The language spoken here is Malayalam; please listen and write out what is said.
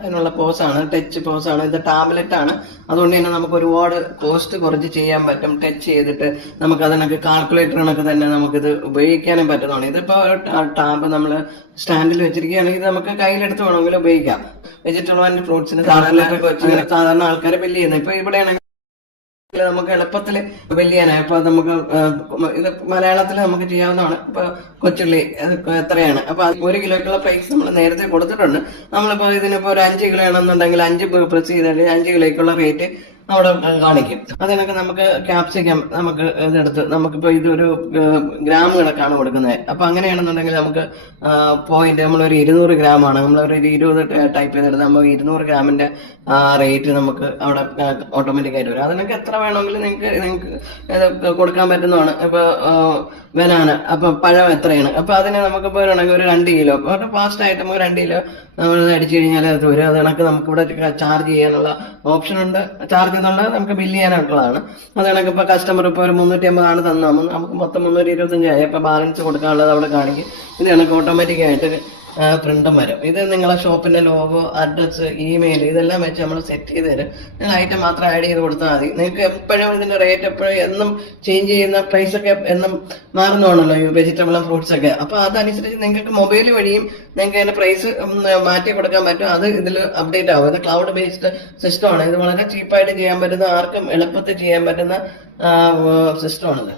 അതിനുള്ള പോസാണ്, ടച്ച് പോസാണ്. ഇത് ടാബ്ലറ്റ് ആണ്, അതുകൊണ്ട് തന്നെ നമുക്ക് ഒരുപാട് കോസ്റ്റ് കുറച്ച് ചെയ്യാൻ പറ്റും. ടച്ച് ചെയ്തിട്ട് നമുക്ക് അതിനൊക്കെ കാൽക്കുലേറ്റർ കണക്ക് തന്നെ നമുക്കിത് ഉപയോഗിക്കാനും പറ്റുന്നതാണ്. ഇതിപ്പോ ടാബ് നമ്മൾ സ്റ്റാൻഡിൽ വെച്ചിരിക്കുകയാണെങ്കിൽ നമുക്ക് കയ്യിലെടുത്ത് വേണമെങ്കിൽ ഉപയോഗിക്കാം. വെജിറ്റബിൾ ആൻഡ് ഫ്രൂട്ട്സിന് സാധാരണ ആൾക്കാർ ബില്ല് ചെയ്യുന്നത്. ഇപ്പൊ ഇവിടെയാണെങ്കിൽ നമുക്ക് എളുപ്പത്തിൽ ബില്ല് ചെയ്യാനായി. ഇപ്പൊ നമുക്ക് ഇത് മലയാളത്തിൽ നമുക്ക് ചെയ്യാവുന്നതാണ്. ഇപ്പൊ കൊച്ചുള്ളി എത്രയാണ്, അപ്പൊ 1 കിലോയ്ക്കുള്ള പ്രൈസ് നമ്മൾ നേരത്തെ കൊടുത്തിട്ടുണ്ട്. നമ്മളിപ്പോ ഇതിനിപ്പോ ഒരു 5 കിലോ ആണെന്നുണ്ടെങ്കിൽ 5 പ്രസ് ചെയ്താൽ 5 കിലോയ്ക്കുള്ള റേറ്റ് അവിടെ കാണിക്കും. അതിനൊക്കെ നമുക്ക് ക്യാപ്സിക്കം നമുക്ക് ഇതെടുത്ത് നമുക്കിപ്പോ ഇതൊരു ഗ്രാം കണക്കാണ് കൊടുക്കുന്നത്. അപ്പൊ അങ്ങനെയാണെന്നുണ്ടെങ്കിൽ നമുക്ക് പോയിന്റ് നമ്മളൊരു 200 ഗ്രാമാണ്, നമ്മളൊരു 20 ടൈപ്പ് ചെയ്തെടുത്ത് നമ്മൾ 200 ഗ്രാമിന്റെ റേറ്റ് നമുക്ക് അവിടെ ഓട്ടോമാറ്റിക് ആയിട്ട് വരും. അതിനൊക്കെ എത്ര വേണമെങ്കിലും നിങ്ങൾക്ക് കൊടുക്കാൻ പറ്റുന്നതാണ്. ഇപ്പൊ ബനാന, അപ്പൊ പഴം എത്രയാണ്, അപ്പൊ അതിന് നമുക്ക് വേണമെങ്കിൽ ഒരു 2 കിലോ ഫാസ്റ്റ് ആയിട്ട് നമുക്ക് 2 കിലോ നമ്മൾ അടിച്ചു കഴിഞ്ഞാൽ അത് വരും. അത് കണക്ക് നമുക്ക് ഇവിടെ ചാർജ് ചെയ്യാനുള്ള ഓപ്ഷൻ ഉണ്ട്. ചാർജ് എന്നുള്ളത് നമുക്ക് ബില്ല് ചെയ്യാനായിട്ടുള്ളതാണ്. അത് കണക്ക് ഇപ്പൊ കസ്റ്റമർ ഇപ്പൊ ഒരു 350 തന്നാൽ നമുക്ക് മൊത്തം 325 ആയി. ഇപ്പൊ ബാലൻസ് കൊടുക്കാനുള്ളത് അവിടെ കാണിക്കും. ഇത് കണക്ക് ഓട്ടോമാറ്റിക് ആയിട്ട് പ്രിന്റും വരും. ഇത് നിങ്ങളെ ഷോപ്പിന്റെ ലോഗോ, അഡ്രസ്, ഇമെയിൽ ഇതെല്ലാം വെച്ച് നമ്മൾ സെറ്റ് ചെയ്ത് തരും. നിങ്ങൾ ഐറ്റം മാത്രം ആഡ് ചെയ്ത് കൊടുത്താൽ മതി. നിങ്ങൾക്ക് എപ്പോഴും ഇതിന്റെ റേറ്റ് എപ്പോഴും എന്നും ചേഞ്ച് ചെയ്യുന്ന പ്രൈസ് ഒക്കെ എന്നും മാറുന്നതാണല്ലോ ഈ വെജിറ്റബിളും ഫ്രൂട്ട്സ് ഒക്കെ. അപ്പൊ അതനുസരിച്ച് നിങ്ങൾക്ക് മൊബൈൽ വഴിയും നിങ്ങൾക്ക് അതിന്റെ പ്രൈസ് മാറ്റി കൊടുക്കാൻ പറ്റും. അത് ഇതിൽ അപ്ഡേറ്റ് ആവും. ഇത് ക്ലൗഡ് ബേസ്ഡ് സിസ്റ്റമാണ്. ഇത് വളരെ ചീപ്പായിട്ട് ചെയ്യാൻ പറ്റുന്ന, ആർക്കും എളുപ്പത്തിൽ ചെയ്യാൻ പറ്റുന്ന സിസ്റ്റമാണിത്.